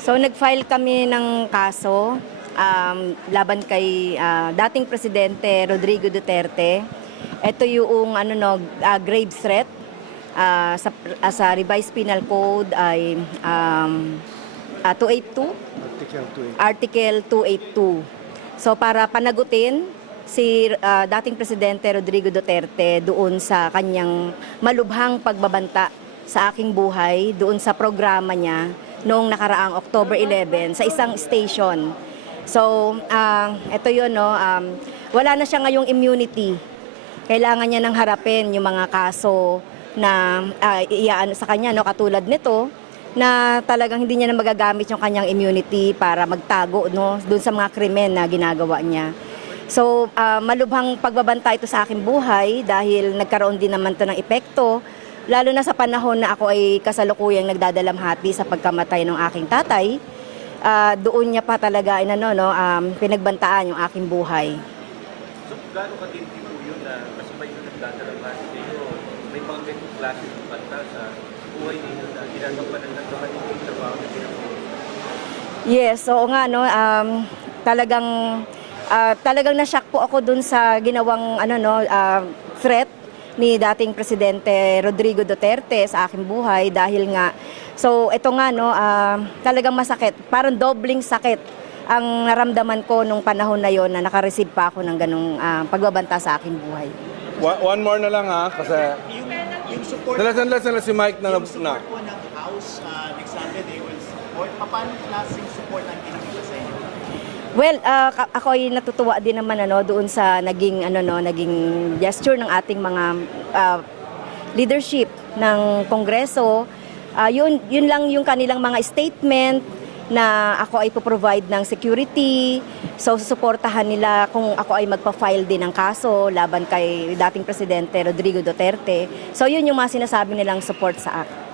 So nag-file kami ng kaso um, laban kay ah, dating presidente Rodrigo Duterte. Ito yung ano no ah, grave threat Ah, sa ah, sa revised penal code ay um, ah, 282 Article 2. Article 282. So para panagutin si ah, dating presidente Rodrigo Duterte doon sa kanyang malubhang pagbabanta sa aking buhay doon sa programa niya noong nakaraang October 11 sa isang station. So, ah, ito 'yon no, um, wala na siya ngayong immunity. Kailangan niya nang harapin yung mga kaso na ah, iaan sa kanya no katulad nito na talagang hindi niya na magagamit yung kanyang immunity para magtago no doon sa mga krimen na ginagawa niya. So, ah, malubhang pagbabanta ito sa aking buhay dahil nagkaroon din naman to ng epekto lalo na sa panahon na ako ay kasalukuyang nagdadalamhati sa pagkamatay ng aking tatay. Ah, doon niya pa talaga inano no um, pinagbantaan yung aking buhay. So, gaano katindi po yun na kasabay yung nagdadalamhati kayo, may mga ganitong klase ng banta sa buhay ninyo na ginagampanan ng naman yung trabaho na ginagawa. Yes, oo nga no. Um, talagang ah, talagang na-shock po ako dun sa ginawang ano no ah, threat ni dating presidente Rodrigo Duterte sa aking buhay dahil nga so ito nga no ah, talagang masakit, parang dobling sakit ang naramdaman ko nung panahon na yon na naka-receive pa ako ng ganung ah, pagbabanta sa aking buhay. One, one more na lang ha, kasi Yung, yung support, nalas na si Mike na yung support po ng House, uh, nagsabi they will support. Paano klaseng support ang pinakita sa inyo? Well, ka- ako ay natutuwa din naman ano doon sa naging ano no, naging gesture ng ating mga ah, leadership ng Kongreso. Ah, yun yun lang yung kanilang mga statement na ako ay provide ng security. So susuportahan nila kung ako ay magpa-file din ng kaso laban kay dating presidente Rodrigo Duterte. So yun yung mga sinasabi nilang support sa akin.